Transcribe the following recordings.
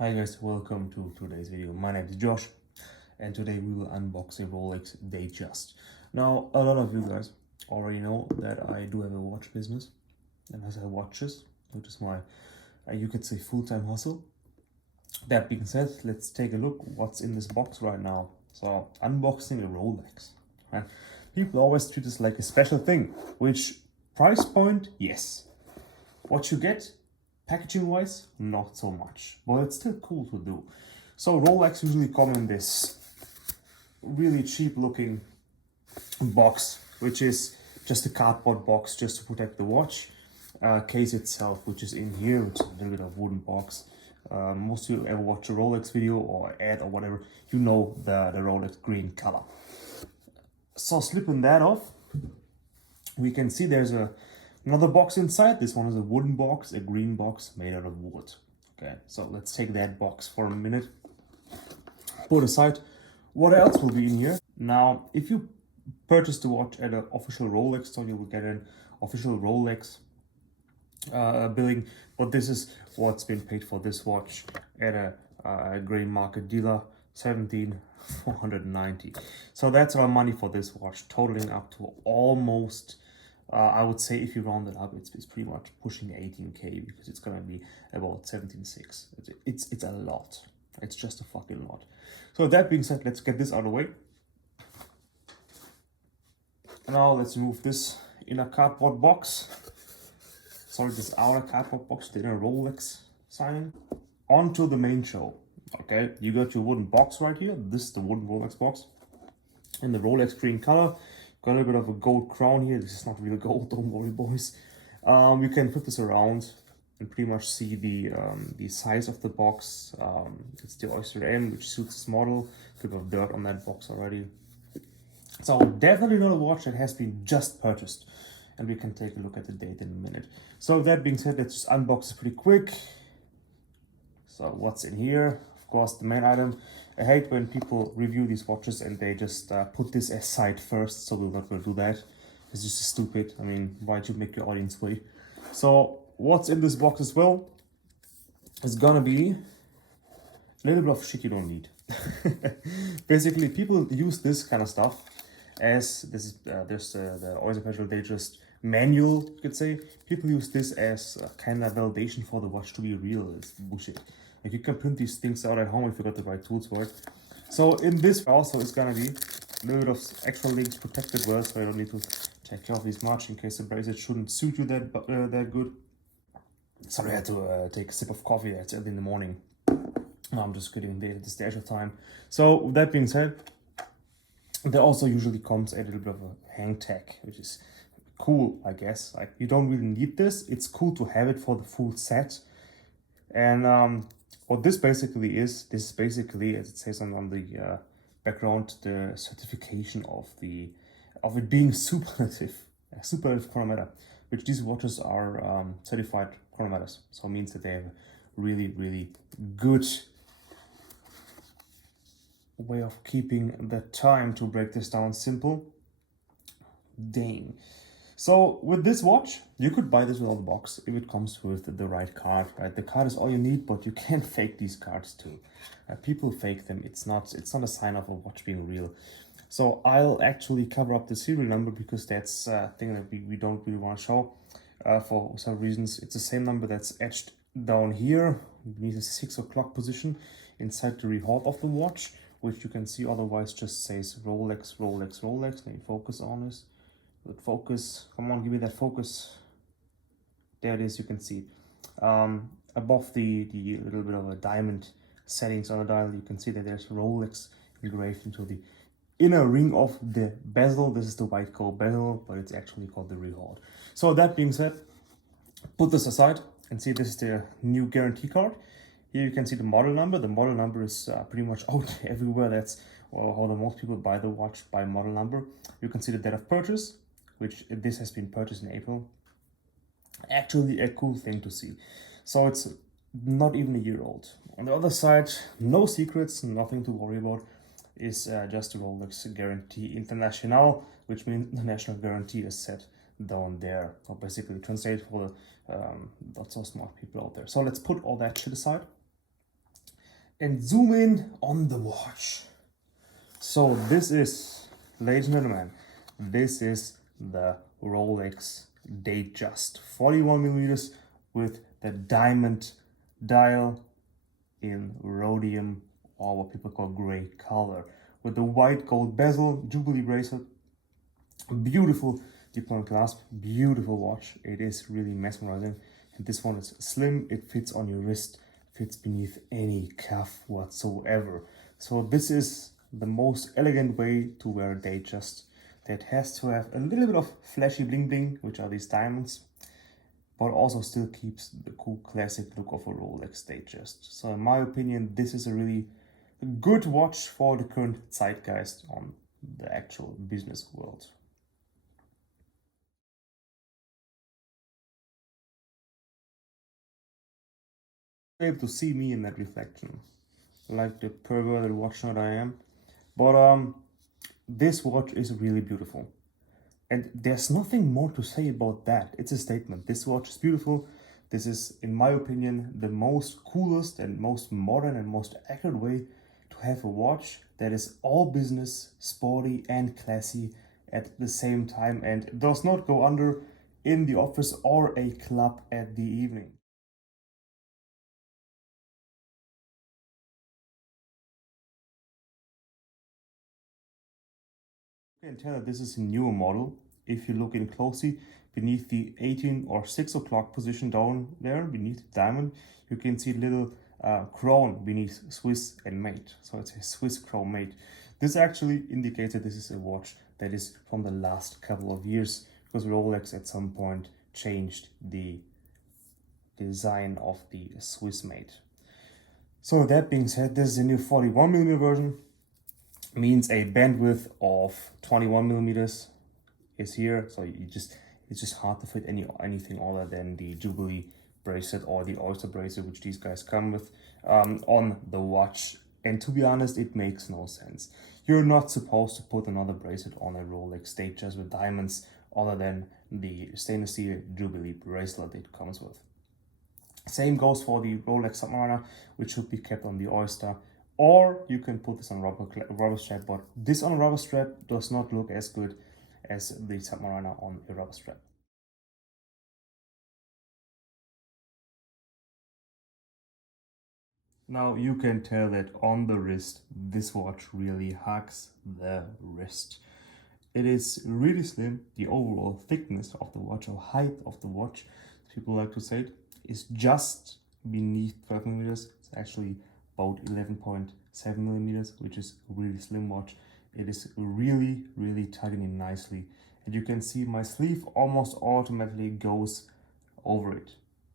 Hi guys, welcome to today's video. My name is Josh and today we will unbox a Rolex Datejust. Now, a lot of you guys already know that I do have a watch business and I sell watches, which is my, you could say, full-time hustle. That being said, let's take a look what's in this box right now. So, unboxing a Rolex. Right? People always treat this like a special thing, which price point, yes. What you get, packaging wise, not so much, but it's still cool to do. So Rolex usually come in this really cheap looking box, which is just a cardboard box just to protect the watch. Case itself, which is in here, which is a little bit of wooden box. Most of you ever watch a Rolex video or ad or whatever, you know the Rolex green color. So slipping that off, we can see there's another box inside. This one is a wooden box, a green box made out of wood. Okay, so let's take that box for a minute, put aside. What else will be in here? Now, if you purchase the watch at an official Rolex store, you will get an official Rolex billing, but this is what's been paid for this watch at a gray market dealer, 17,490. So that's our money for this watch, totaling up to almost I would say if you round it up, it's pretty much pushing 18k, because it's gonna be about 17.6. It's a lot. It's just a fucking lot. So that being said, let's get this out of the way. Now let's move this in a cardboard box. Sorry, this outer cardboard box, the inner Rolex sign. Onto the main show. Okay, you got your wooden box right here. This is the wooden Rolex box in the Rolex green color. Got a little bit of a gold crown here. This is not real gold, don't worry, boys. You can flip this around and pretty much see the size of the box. It's the Oyster N, which suits this model. A bit of dirt on that box already. So definitely not a watch that has been just purchased. And we can take a look at the date in a minute. So that being said, let's just unbox it pretty quick. So what's in here? Of course, the main item. I hate when people review these watches and they just put this aside first, so we're not going to do that. It's just stupid. I mean, why'd you make your audience wait? So what's in this box as well is gonna be a little bit of shit you don't need. Basically, people use this kind of stuff as this is there's the Rolex Datejust manual, you could say. People use this as a kind of validation for the watch to be real. It's bullshit. Like, you can print these things out at home if you got the right tools for it. So in this also is gonna be a little bit of extra links protected well, so I don't need to take care of these much in case the bracelet shouldn't suit you that good. Sorry, I had to take a sip of coffee. It's early in the morning. No, I'm just kidding. The stage of time. So with that being said, there also usually comes a little bit of a hang tag, which is cool, I guess. Like, you don't really need this. It's cool to have it for the full set. And what this basically is basically, as it says on the background, the certification of it being superlative chronometer, which these watches are certified chronometers. So it means that they have a really, really good way of keeping the time. To break this down simple, dang. So with this watch, you could buy this without the box if it comes with the right card, right? The card is all you need, but you can fake these cards too. People fake them. It's not a sign of a watch being real. So I'll actually cover up the serial number, because that's a thing that we don't really want to show for some reasons. It's the same number that's etched down here beneath the 6 o'clock position inside the record of the watch, which you can see otherwise just says Rolex, Rolex, Rolex. Let me focus on this. Good focus. Come on, give me that focus. There it is. You can see above the little bit of a diamond settings on the dial, you can see that there's Rolex engraved into the inner ring of the bezel. This is the white gold bezel, but it's actually called the record. So that being said, put this aside and see, this is the new guarantee card. Here you can see the model number. The model number is pretty much out everywhere. That's how the most people buy the watch, by model number. You can see the date of purchase, which this has been purchased in April. Actually a cool thing to see. So it's not even a year old. On the other side, no secrets, nothing to worry about. Is just a Rolex Guarantee International, which means the national guarantee is set down there, or basically translate for the not so smart people out there. So let's put all that shit aside and zoom in on the watch. So this is, ladies and gentlemen, this is the Rolex Datejust 41 millimeters with the diamond dial in rhodium, or what people call gray color, with the white gold bezel, Jubilee bracelet, beautiful diplomatic clasp, beautiful watch. It is really mesmerizing. And this one is slim, it fits on your wrist, fits beneath any cuff whatsoever. So this is the most elegant way to wear a Datejust that has to have a little bit of flashy bling bling, which are these diamonds, but also still keeps the cool classic look of a Rolex Datejust. So in my opinion, this is a really good watch for the current zeitgeist on the actual business world. Able to see me in that reflection, like the perverted watch nerd I am. But this watch is really beautiful. And there's nothing more to say about that. It's a statement. This watch is beautiful. This is, in my opinion, the most coolest and most modern and most accurate way to have a watch that is all business, sporty and classy at the same time, and does not go under in the office or a club at the evening. You can tell that this is a newer model. If you look in closely beneath the 18 or 6 o'clock position down there, beneath the diamond, you can see a little crown beneath Swiss and made. So it's a Swiss crown made. This actually indicates that this is a watch that is from the last couple of years, because Rolex at some point changed the design of the Swiss made. So that being said, this is a new 41mm version. Means a bandwidth of 21 millimeters is here, so it's just hard to fit anything other than the Jubilee bracelet or the Oyster bracelet, which these guys come with, on the watch. And to be honest, it makes no sense. You're not supposed to put another bracelet on a Rolex Datejust with diamonds other than the stainless steel Jubilee bracelet it comes with. Same goes for the Rolex Submariner, which should be kept on the Oyster. Or you can put this on rubber strap, but this on a rubber strap does not look as good as the Submariner on a rubber strap. Now you can tell that on the wrist, this watch really hugs the wrist. It is really slim. The overall thickness of the watch, or height of the watch, people like to say it, is just beneath 12 millimeters. It's actually about 11.7 millimeters, which is a really slim watch. It is really, really tugging in nicely. And you can see my sleeve almost automatically goes over it.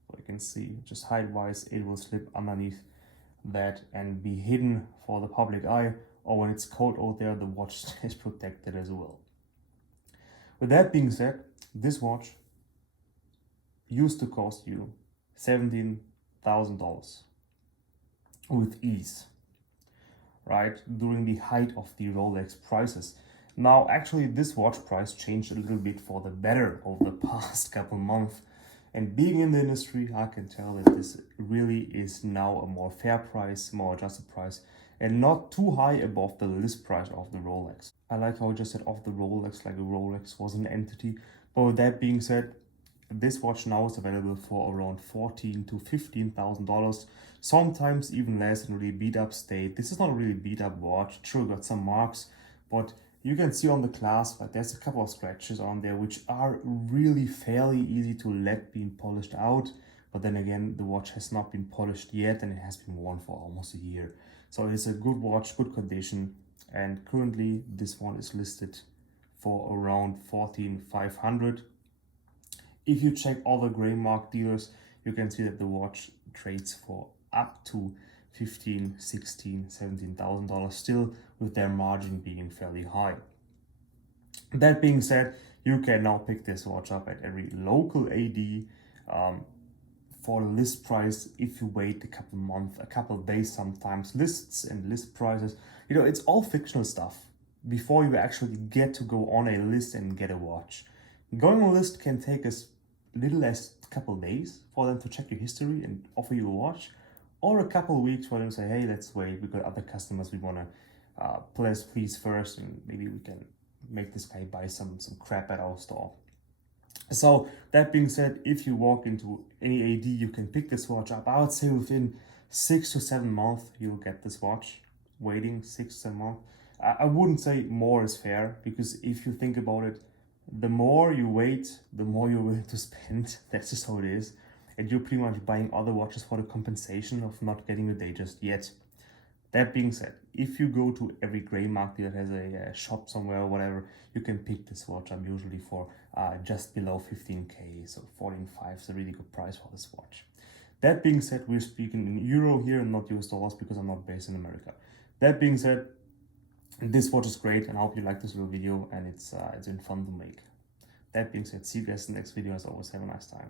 So you can see just height-wise, it will slip underneath that and be hidden for the public eye, or when it's cold out there, the watch is protected as well. With that being said, this watch used to cost you $17,000 with ease, right? During the height of the Rolex prices. Now, actually, this watch price changed a little bit for the better over the past couple months. And being in the industry, I can tell that this really is now a more fair price, more adjusted price, and not too high above the list price of the Rolex. I like how I just said of the Rolex, like a Rolex was an entity. But with that being said, this watch now is available for around $14,000 to $15,000, sometimes even less in really beat up state. This is not a really beat up watch. True, got some marks, but you can see on the clasp that there's a couple of scratches on there, which are really fairly easy to let being polished out. But then again, the watch has not been polished yet, and it has been worn for almost a year. So it's a good watch, good condition, and currently this one is listed for around $14,500. If you check all the gray mark dealers, you can see that the watch trades for up to $15,000, $16,000, $17,000, still with their margin being fairly high. That being said, you can now pick this watch up at every local AD for list price. If you wait a couple months, a couple days, sometimes lists and list prices, it's all fictional stuff before you actually get to go on a list and get a watch. Going on a list can take as little as a couple days for them to check your history and offer you a watch, or a couple of weeks for them to say, hey, let's wait, we got other customers we want to please first, and maybe we can make this guy buy some crap at our store. So that being said, if you walk into any AD, you can pick this watch up. I would say within 6 to 7 months, you'll get this watch. Waiting 6 to 7 months. I wouldn't say more is fair, because if you think about it, the more you wait, the more you're willing to spend. That's just how it is. And you're pretty much buying other watches for the compensation of not getting a Datejust yet. That being said, if you go to every gray market that has a shop somewhere or whatever, you can pick this watch up usually for just below 15k, so 14.5 is a really good price for this watch. That being said, we're speaking in euro here and not US dollars because I'm not based in America. That being said, this watch is great, and I hope you like this little video, and it's been fun to make. That being said, see you guys in the next video. As always, have a nice time.